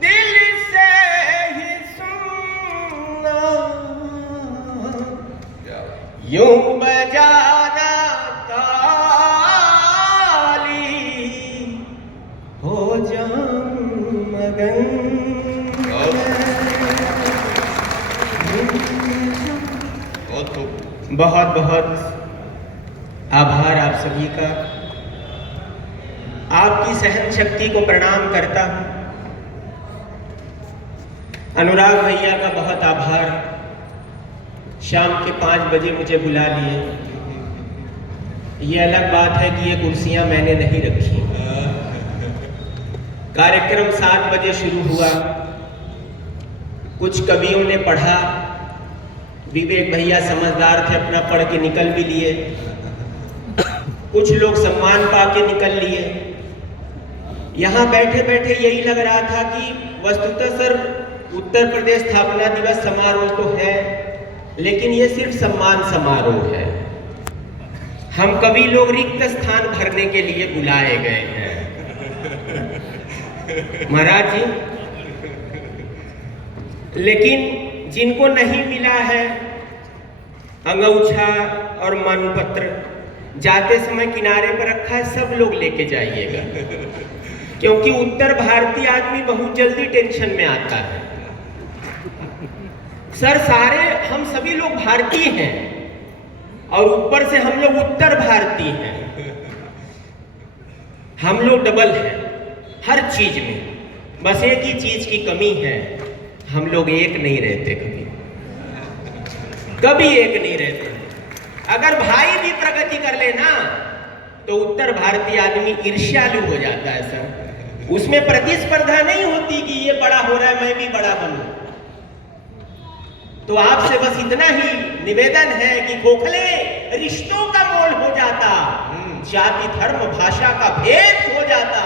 दिल से ही सुनना, यूं बजाना ताली, हो जाऊं मगन। बहुत बहुत आभार आप सभी का। आपकी सहन शक्ति को प्रणाम करता हूं। अनुराग भैया का बहुत आभार, शाम के 5 बजे मुझे बुला लिए। ये अलग बात है कि ये कुर्सियां मैंने नहीं रखी। कार्यक्रम 7 बजे शुरू हुआ। कुछ कवियों ने पढ़ा, विवेक भैया समझदार थे, अपना पढ़ के निकल भी लिए। कुछ लोग सम्मान पा के निकल लिए। यहाँ बैठे बैठे यही लग रहा था कि वस्तुतः सर उत्तर प्रदेश स्थापना दिवस समारोह तो है, लेकिन ये सिर्फ सम्मान समारोह है। हम कवि लोग रिक्त स्थान भरने के लिए बुलाए गए हैं। महाराज जी, लेकिन जिनको नहीं मिला है अंगूछा और मानपत्र, जाते समय किनारे पर रखा है, सब लोग लेके जाइएगा, क्योंकि उत्तर भारतीय आदमी बहुत जल्दी टेंशन में आता है। सर सारे हम सभी लोग भारतीय हैं और ऊपर से हम लोग उत्तर भारतीय हैं। हम लोग डबल हैं हर चीज में। बस एक ही चीज की कमी है, हम लोग एक नहीं रहते, कभी एक नहीं रहते। अगर भाई भी प्रगति कर लेना तो उत्तर भारतीय आदमी ईर्ष्यालु हो जाता है सर। उसमें प्रतिस्पर्धा नहीं होती कि ये बड़ा हो रहा है मैं भी बड़ा बनूं। तो आपसे बस इतना ही निवेदन है कि खोखले रिश्तों का मोल हो जाता, जाति धर्म भाषा का भेद हो जाता।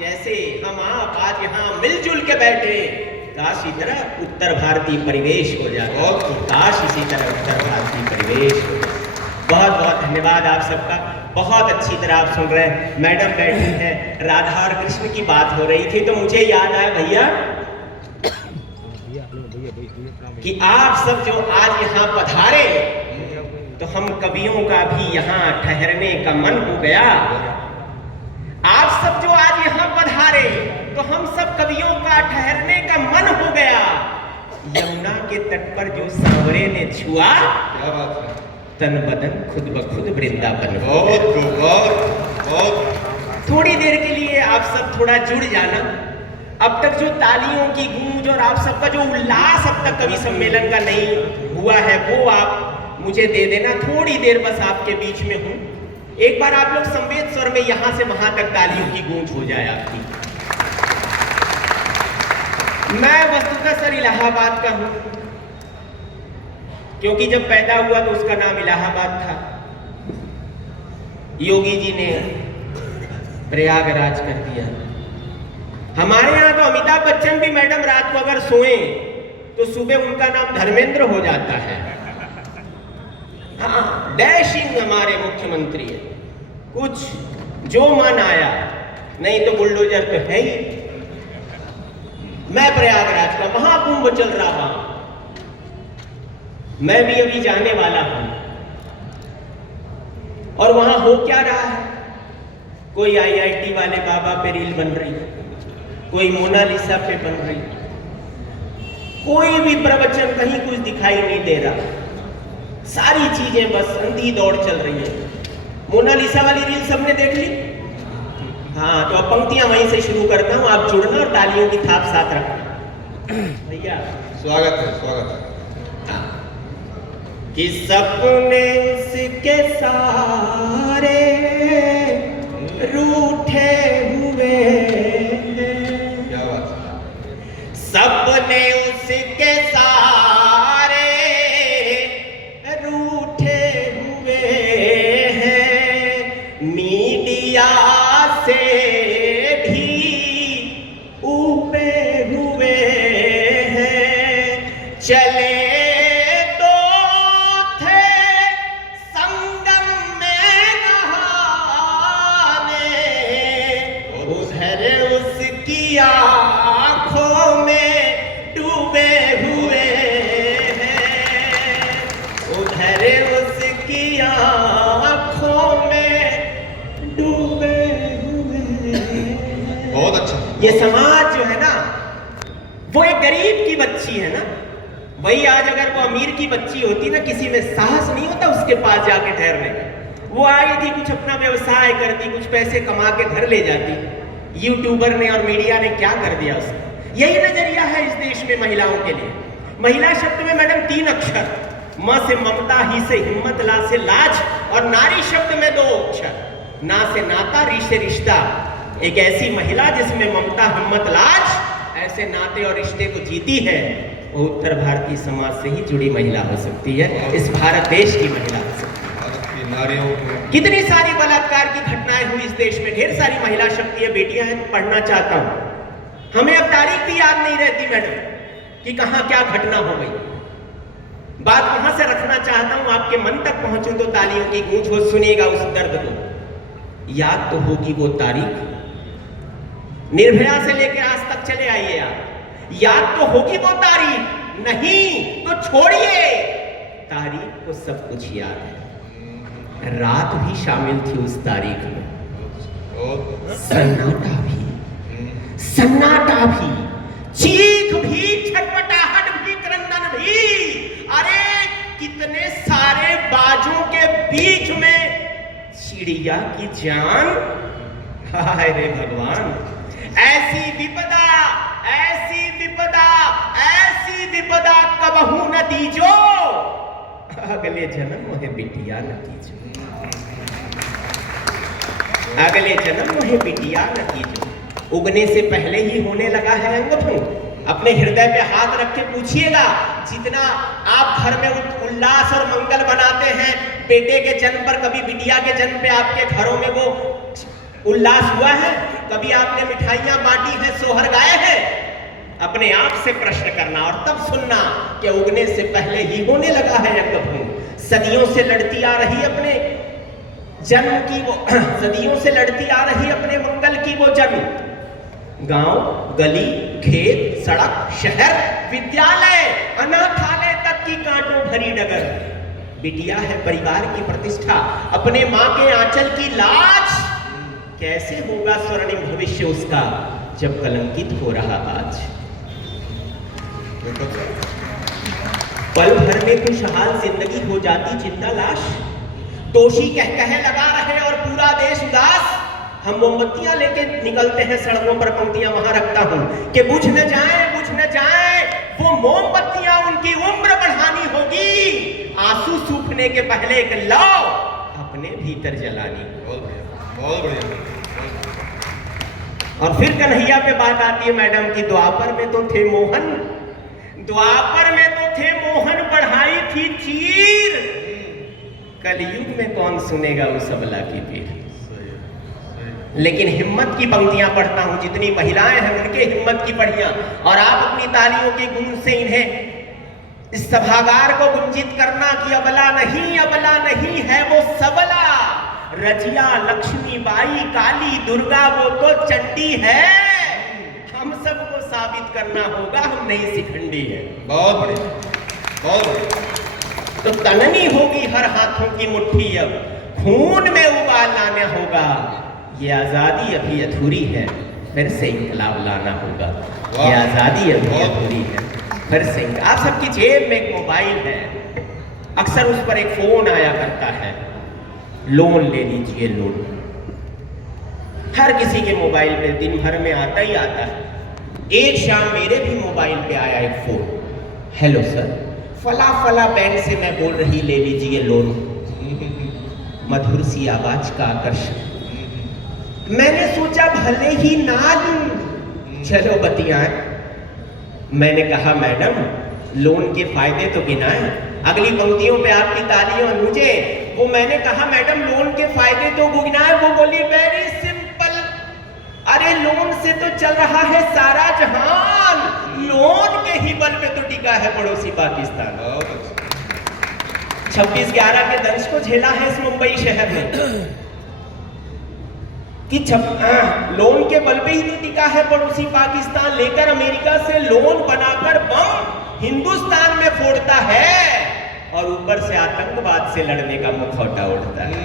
जैसे हम आप आज यहाँ मिलजुल के बैठे, काश इसी तरह उत्तर भारतीय परिवेश हो जाता, काश इसी तरह उत्तर भारतीय परिवेश हो जाता। बहुत बहुत धन्यवाद आप सबका। बहुत अच्छी तरह आप सुन रहे हैं। मैडम बैठी हैं, राधा और कृष्ण की बात हो रही थी तो मुझे याद आया भैया कि आप सब जो आज यहाँ पधारे तो हम कवियों का भी यहाँ ठहरने का मन हो गया। आप सब जो आज यहाँ पधारे तो हम सब कवियों का ठहरने का मन हो गया। यमुना के तट पर जो सांवरे ने छुआ, क्या बात है, तन बदन खुद ब खुद वृंदावन। बहुत थोड़ी देर के लिए आप सब थोड़ा जुड़ जाना। अब तक जो तालियों की गूंज और आप सबका जो उल्लास अब तक कवि सम्मेलन का नहीं हुआ है वो आप मुझे दे देना। थोड़ी देर बस आपके बीच में हूं। एक बार आप लोग संवेद स्वर में यहां से वहां तक तालियों की गूंज हो जाए आपकी। मैं वस्तुतः सर इलाहाबाद का हूं, क्योंकि जब पैदा हुआ तो उसका नाम इलाहाबाद था। योगी जी ने प्रयागराज कर दिया। हमारे यहाँ तो अमिताभ बच्चन भी मैडम रात को अगर सोए तो सुबह उनका नाम धर्मेंद्र हो जाता है। हाँ, डैशिंग हमारे मुख्यमंत्री है, कुछ जो मन आया, नहीं तो बुलडोजर तो है ही। मैं प्रयागराज का, महाकुंभ चल रहा था, मैं भी अभी जाने वाला हूं। और वहां हो क्या रहा है, कोई आईआईटी वाले बाबा पे रील बन रही है, कोई मोनालिसा पे बन रही है, कोई भी प्रवचन कहीं कुछ दिखाई नहीं दे रहा। सारी चीजें बस अंधी दौड़ चल रही है। मोनालिसा वाली रील सबने देख ली? हाँ, तो अब पंक्तियां वहीं से शुरू करता हूं, आप जुड़ना और तालियों की थाप साथ रखना। भैया स्वागत है, स्वागत है। हाँ। कि सपने उसके सारे रूठे हुए, क्या बात है, सपने उसके सारे रूठे हुए हैं, मीडिया से भी ऊपे हुए हैं, चले ये समाज जो है ना, वो एक गरीब की बच्ची है ना, वही आज अगर वो अमीर की बच्ची होती ना, किसी में साहस नहीं होता उसके पास जाके ठहरने का। वो आई थी, कुछ अपना व्यवसाय करती, कुछ पैसे कमा के घर ले जाती। यूट्यूबर ने और मीडिया ने क्या कर दिया उसको। यही नजरिया है इस देश में महिलाओं के लिए। महिला शब्द में मैडम 3 अक्षर, म से ममता, ही से हिम्मत, ला से लाज, और नारी शब्द में 2 अक्षर, ना से नाता, री से रिश्ता। एक ऐसी महिला जिसमें ममता, हिम्मत, लाज ऐसे नाते और रिश्ते को जीती है, वो उत्तर भारतीय समाज से ही जुड़ी महिला हो सकती है, इस भारत देश की महिला हो सकती है। नारियों को कितनी सारी बलात्कार की घटनाएं हुई इस देश में, ढेर सारी महिला शक्ति है, बेटियां हैं, तो पढ़ना चाहता हूं। हमें अब तारीख भी याद नहीं रहती मैडम कि कहां क्या घटना हो गई। बात वहां से रखना चाहता हूं, आपके मन तक पहुंचूं तो तालियों की गूंज हो। सुनिएगा उस दर्द को। याद तो होगी वो तारीख, निर्भया से लेकर आज तक चले आइए आप। याद तो होगी वो तारीख, नहीं तो छोड़िए, तारीख को सब कुछ याद है। रात भी शामिल थी उस तारीख में, सन्नाटा भी, सन्नाटा भी, चीख भी, छटपटाहट भी, क्रंदन भी। अरे कितने सारे बाजों के बीच में चिड़िया की जान। हाय रे भगवान, ऐसी विपदा, ऐसी विपदा, ऐसी विपदा कबहू न दीजो, अगले जन्म मोहे बिटिया न कीजो, अगले जन्म मोहे बिटिया न कीजो। उगने से पहले ही होने लगा है अंगभंग। अपने हृदय पे हाथ रख के पूछिएगा, जितना आप घर में उल्लास और मंगल बनाते हैं बेटे के जन्म पर, कभी बिटिया के जन्म पे आपके घरों में वो उल्लास हुआ है? कभी आपने मिठाइयां बांटी है, सोहर गाए हैं? अपने आप से प्रश्न करना और तब सुनना कि उगने से पहले ही होने लगा है अंगभंग। सदियों से लड़ती आ रही अपने जन्म की वो, सदियों से लड़ती आ रही अपने मंगल की वो जन्म। गांव, गली, खेत, सड़क, शहर, विद्यालय, अनाथालय तक की कांटों भरी डगर। बिटिया है परिवार की प्रतिष्ठा, अपने मां के आंचल की लाज। कैसे होगा स्वर्णिम भविष्य उसका जब कलंकित हो रहा आज। पल भर में खुशहाल जिंदगी हो जाती जिंदा लाश। दोषी कह लगा रहे और पूरा देश उदास। हम मोमबत्तियां लेके निकलते हैं सड़कों पर, पंक्तियां वहां रखता हूं कि बुझ न जाए, बुझ न जाए वो मोमबत्तियां, उनकी उम्र बढ़ानी होगी। आंसू सूखने के पहले एक लौ अपने भीतर जलानी। बहुत बढ़िया। और फिर कन्हैया पे बात आती है मैडम की, द्वापर में तो थे मोहन, द्वापर में तो थे मोहन, बढ़ाई थी चीर। कलयुग में कौन सुनेगा उस अबला की पीर। लेकिन हिम्मत की पंक्तियां पढ़ता हूं, जितनी महिलाएं हैं उनके हिम्मत की पढ़ियां, और आप अपनी तालियों की गूंज से इन्हें इस सभागार को गुंजित करना कि अबला नहीं, अबला नहीं है वो सबला। रजिया, लक्ष्मी बाई, काली, दुर्गा वो तो चंडी है। हम सबको साबित करना होगा हम नहीं शिखंडी है। बहुत बढ़िया, बहुत बढ़िया। तो तननी होगी हर हाथों की मुट्ठी, अब खून में उबाल लाना होगा। ये आजादी अभी अधूरी है, फिर से इंकलाब लाना होगा। ये आजादी अभी अधूरी है, फिर से। आप सबकी जेब में एक मोबाइल है, अक्सर उस पर एक फोन आया करता है, लोन ले लीजिए लोन। हर किसी के मोबाइल पे दिन भर में आता ही आता है। एक शाम मेरे भी मोबाइल पे आया एक फोन, हेलो सर, फला फला बैंक से मैं बोल रही, ले लीजिए लोन। मधुर सी आवाज का आकर्षण। मैंने सोचा भले ही ना लूं, चलो बतियाएं। मैंने कहा मैडम लोन के फायदे तो गिनाएं। अगली पंक्तियों पे आपकी तालियों मुझे वो, मैंने कहा मैडम लोन के फायदे तो गिनाएं। वो बोली वेरी सिंपल, अरे लोन से तो चल रहा है सारा जहान, लोन के ही बल पे तो टिका है पड़ोसी पाकिस्तान। 26/11 के दंश को झेला है इस मुंबई शहर में कि लोन के बल पे ही तो टिका है पड़ोसी पाकिस्तान। लेकर अमेरिका से लोन बनाकर बम हिंदुस्तान में फोड़ता है और ऊपर से आतंकवाद से लड़ने का मुखौटा उड़ता है।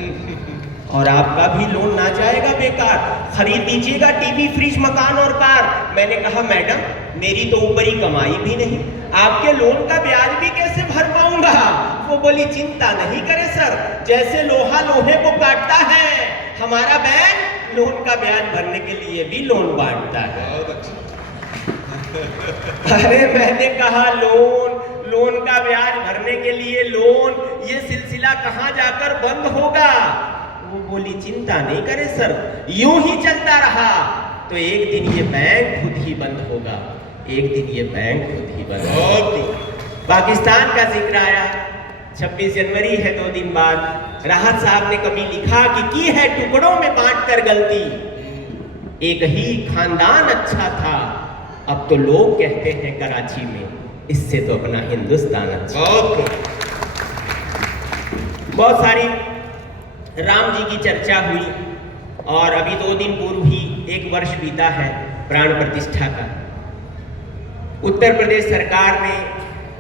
और आपका भी लोन ना जाएगा बेकार। खरीद लीजिएगा टीवी, फ्रिज, मकान और कार। मैंने कहा मैडम मेरी तो ऊपरी कमाई भी नहीं, आपके लोन का ब्याज भी कैसे भर पाऊंगा? वो बोली चिंता नहीं करे सर, जैसे लोहा लोहे को काटता है हमारा बैंक लोन का ब्याज भरने के लिए भी लोन बांटता है। बहुत अच्छा। अरे मैंने कहा लोन का ब्याज भरने के लिए लोन, ये सिलसिला कहाँ जाकर बंद होगा? वो बोली चिंता नहीं करे सर, यूं ही चलता रहा तो एक दिन ये बैंक खुद ही बंद होगा, एक दिन ये बैंक खुद ही बंद होगा। बहुत खूब। पाकिस्तान का जिक्र आया, 26 जनवरी है 2 दिन बाद। राहत साहब ने कभी लिखा कि की है टुकड़ों में बांटकर गलती, एक ही खानदान अच्छा था, अब तो लोग कहते हैं कराची में इससे तो अपना हिंदुस्तान अच्छा। बहुत खूब। बहुत सारी राम जी की चर्चा हुई और अभी 2 दिन पूर्व ही 1 वर्ष बीता है प्राण प्रतिष्ठा का। उत्तर प्रदेश सरकार ने,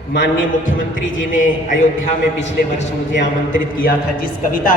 माननीय मुख्यमंत्री जी ने अयोध्या में पिछले वर्ष मुझे आमंत्रित किया था जिस कविता